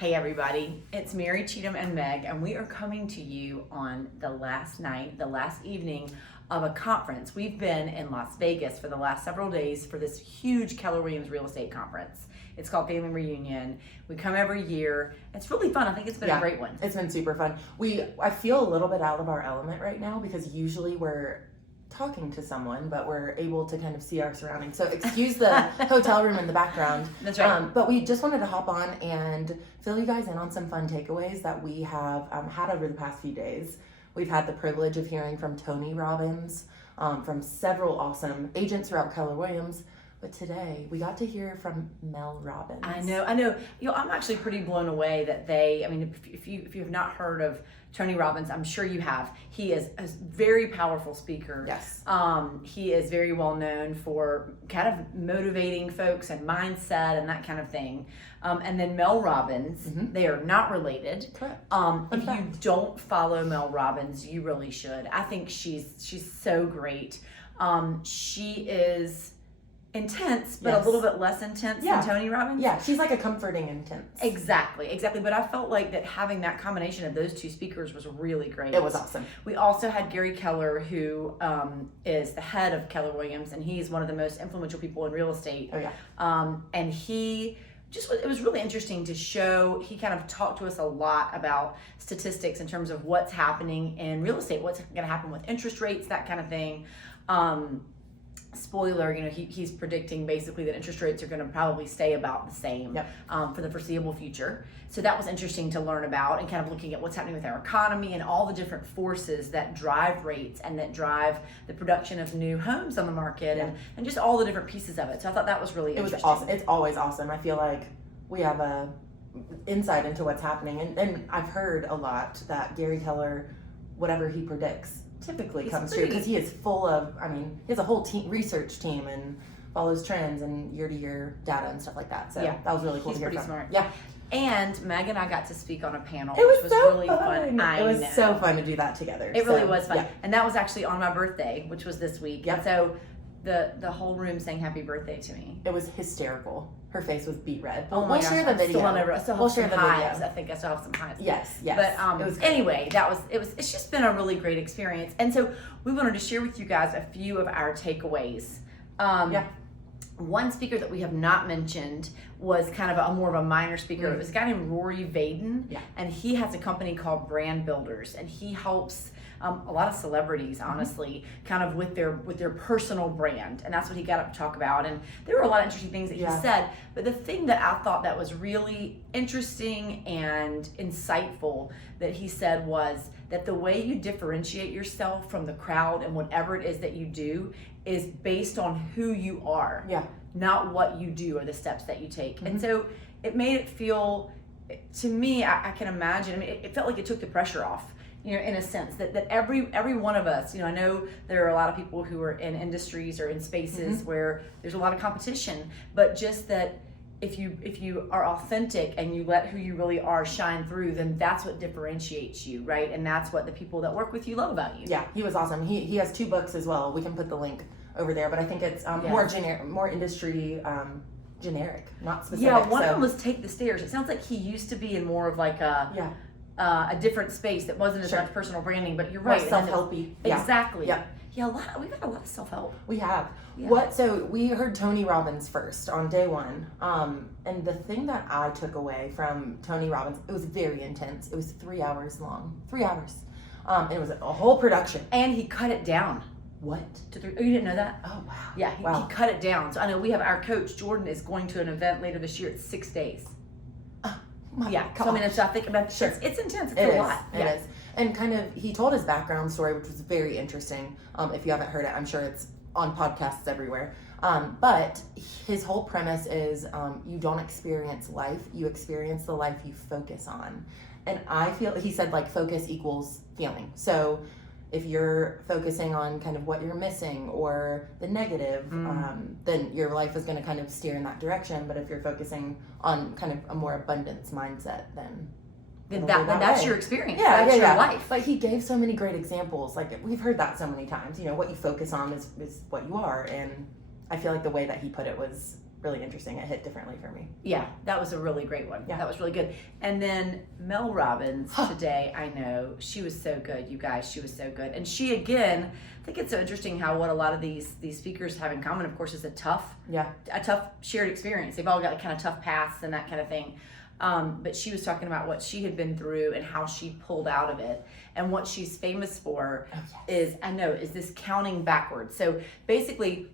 Hey everybody, it's Mary, Cheatham, and Meg, and we are coming to you on the last evening of a conference. We've been in Las Vegas for the last several days for this huge Keller Williams real estate conference. It's called Family Reunion. We come every year. It's really fun. I think it's been a great one. It's been super fun. I feel a little bit out of our element right now because usually we're talking to someone, but we're able to kind of see our surroundings. So excuse the hotel room in the background. That's right. But we just wanted to hop on and fill you guys in on some fun takeaways that we have had over the past few days. We've had the privilege of hearing from Tony Robbins, from several awesome agents throughout Keller Williams. But today we got to hear from Mel Robbins. I know. You know, I'm actually pretty blown away that if you have not heard of Tony Robbins, I'm sure you have. He is a very powerful speaker. Yes. He is very well known for kind of motivating folks and mindset and that kind of thing. And then Mel Robbins, they are not related. Correct. If you don't follow Mel Robbins, you really should. I think she's so great. She is intense, but a little bit less intense than Tony Robbins. Yeah, she's like a comforting intense. Exactly. But I felt like that having that combination of those two speakers was really great. It was awesome. We also had Gary Keller, who is the head of Keller Williams, and he's one of the most influential people in real estate. Oh yeah. And it was really interesting to show. He kind of talked to us a lot about statistics in terms of what's happening in real estate, what's going to happen with interest rates, that kind of thing. Spoiler, he's predicting basically that interest rates are going to probably stay about the same for the foreseeable future. So that was interesting to learn about and kind of looking at what's happening with our economy and all the different forces that drive rates and that drive the production of new homes on the market and just all the different pieces of it. So I thought that was really interesting. It was awesome. It's always awesome. I feel like we have a insight into what's happening. And I've heard a lot that Gary Keller, whatever he predicts, typically comes true because he is full of, he has a whole research team and follows trends and year-to-year data and stuff like that. So that was really cool to hear from. He's pretty smart. Yeah. And Meg and I got to speak on a panel, which was really fun. It was so fun to do that together. It really was fun. Yeah. And that was actually on my birthday, which was this week. Yep. And so the whole room sang happy birthday to me. It was hysterical. Her face was beet red. Oh my gosh, share the video. We'll share the highs. I think I still have some highs. Yes. But anyway, it's just been a really great experience. And so we wanted to share with you guys a few of our takeaways. One speaker that we have not mentioned was kind of more of a minor speaker. It was a guy named Rory Vaden, and he has a company called Brand Builders, and he helps a lot of celebrities, honestly, kind of with their personal brand, and that's what he got up to talk about. And there were a lot of interesting things that he said, but the thing that I thought that was really interesting and insightful that he said was that the way you differentiate yourself from the crowd and whatever it is that you do is based on who you are, not what you do or the steps that you take. And so it made it feel, to me, I can imagine, it felt like it took the pressure off, in a sense that every one of us, I know there are a lot of people who are in industries or in spaces where there's a lot of competition, but just that if you are authentic and you let who you really are shine through, then that's what differentiates you, right? And that's what the people that work with you love about you. Yeah, he was awesome. He has 2 books as well. We can put the link over there, but I think it's more generic, more industry generic, not specific. Yeah, one of them was Take the Stairs. It sounds like he used to be in more of like a different space that wasn't as much personal branding, but you're right. Self-helpy. Exactly. Yeah. Yeah, we got a lot of self-help. We have. Yeah. So we heard Tony Robbins first on day 1. And the thing that I took away from Tony Robbins, it was very intense. It was 3 hours long. 3 hours. And it was a whole production. And he cut it down. What? Oh, you didn't know that? Oh, wow. Yeah, he cut it down. So I know we have our coach, Jordan, is going to an event later this year. It's 6 days. My gosh. So I think about it's intense. It's a lot. It is. And kind of, he told his background story, which was very interesting. If you haven't heard it, I'm sure it's on podcasts everywhere. But his whole premise is you don't experience life, you experience the life you focus on. And I feel, he said, like, focus equals feeling. So if you're focusing on kind of what you're missing or the negative, then your life is going to kind of steer in that direction. But if you're focusing on kind of a more abundance mindset, then that's your experience. That's your life. But he gave so many great examples. Like, we've heard that so many times. What you focus on is what you are. And I feel like the way that he put it was really interesting. It hit differently for me. Yeah, that was a really great one. Yeah. That was really good. And then Mel Robbins today, I know, she was so good, you guys. She was so good. And she, again, I think it's so interesting how what a lot of these speakers have in common, of course, is a tough shared experience. They've all got kind of tough pasts and that kind of thing. But she was talking about what she had been through and how she pulled out of it. And what she's famous for is this counting backwards. So basically,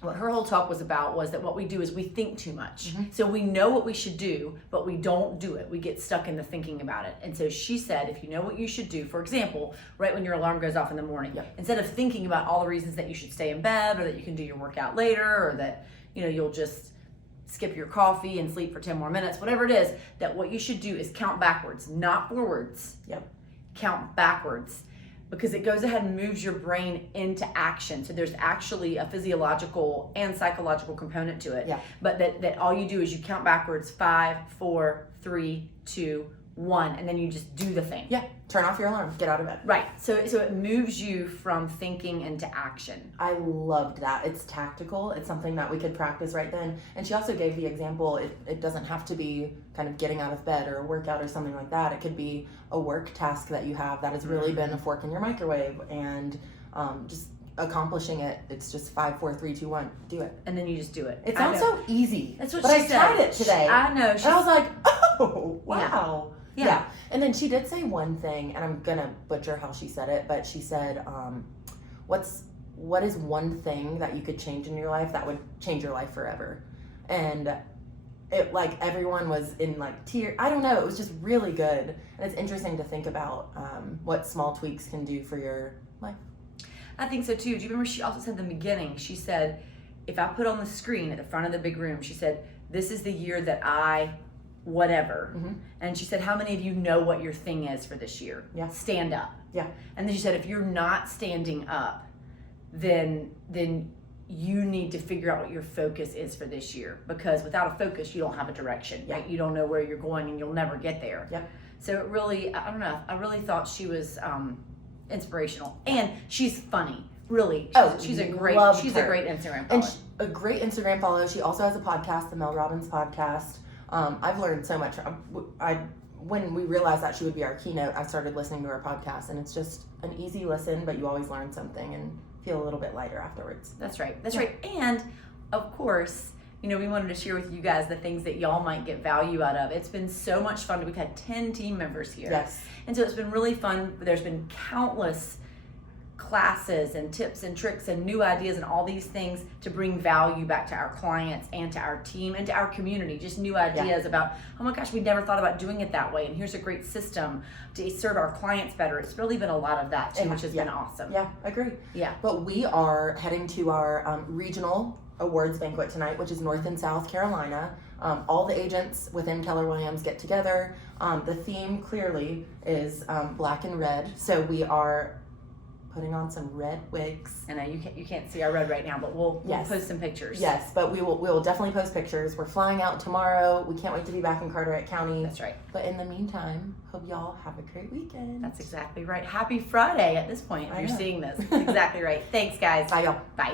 what her whole talk was about was that what we do is we think too much. So we know what we should do, but we don't do it. We get stuck in the thinking about it. And so she said, if you know what you should do, for example, right when your alarm goes off in the morning, instead of thinking about all the reasons that you should stay in bed or that you can do your workout later or that, you'll just skip your coffee and sleep for 10 more minutes, whatever it is, that what you should do is count backwards, not forwards. Count backwards. Because it goes ahead and moves your brain into action. So there's actually a physiological and psychological component to it. But that all you do is you count backwards 5, 4, 3, 2, 1, and then you just do the thing. Turn off your alarm. Get out of bed. Right. So it moves you from thinking into action. I loved that. It's tactical. It's something that we could practice right then. And she also gave the example, it doesn't have to be kind of getting out of bed or a workout or something like that. It could be a work task that you have that has really been a fork in your microwave and just accomplishing it. It's just 5, 4, 3, 2, 1. Do it. And then you just do it. It sounds so easy. That's what but she I said. tried it today. I know. And I was like, oh, wow. Yeah. And then she did say one thing, and I'm gonna butcher how she said it, but she said, what is one thing that you could change in your life that would change your life forever? And it, like, everyone was in like tears. I don't know, it was just really good. And it's interesting to think about what small tweaks can do for your life. I think so too. Do you remember she also said in the beginning, she said, if I put on the screen at the front of the big room, she said, this is the year that I whatever. And she said, how many of you know what your thing is for this year? Stand up. And then she said, if you're not standing up, then you need to figure out what your focus is for this year, because without a focus you don't have a direction, right? You don't know where you're going and you'll never get there. So it really, I don't know, I really thought she was inspirational, and she's funny. Really, she's a great Instagram follow. And a great Instagram follow. She also has a podcast, the Mel Robbins podcast. I've learned so much. When we realized that she would be our keynote, I started listening to her podcast, and it's just an easy listen, but you always learn something and feel a little bit lighter afterwards. That's right. And of course, we wanted to share with you guys the things that y'all might get value out of. It's been so much fun. We've had 10 team members here. And so it's been really fun. There's been countless classes and tips and tricks and new ideas and all these things to bring value back to our clients and to our team and to our community. Just new ideas about, oh my gosh, we never thought about doing it that way, and here's a great system to serve our clients better. It's really been a lot of that too, which has been awesome. Agree. But we are heading to our regional awards banquet tonight, which is North and South Carolina. All the agents within Keller Williams get together. The theme clearly is black and red, so we are putting on some red wigs. I know you can't see our red right now, but we'll post some pictures. Yes, but we will definitely post pictures. We're flying out tomorrow. We can't wait to be back in Carteret County. That's right. But in the meantime, hope y'all have a great weekend. That's exactly right. Happy Friday at this point if you're seeing this. That's exactly right. Thanks, guys. Bye, y'all. Bye.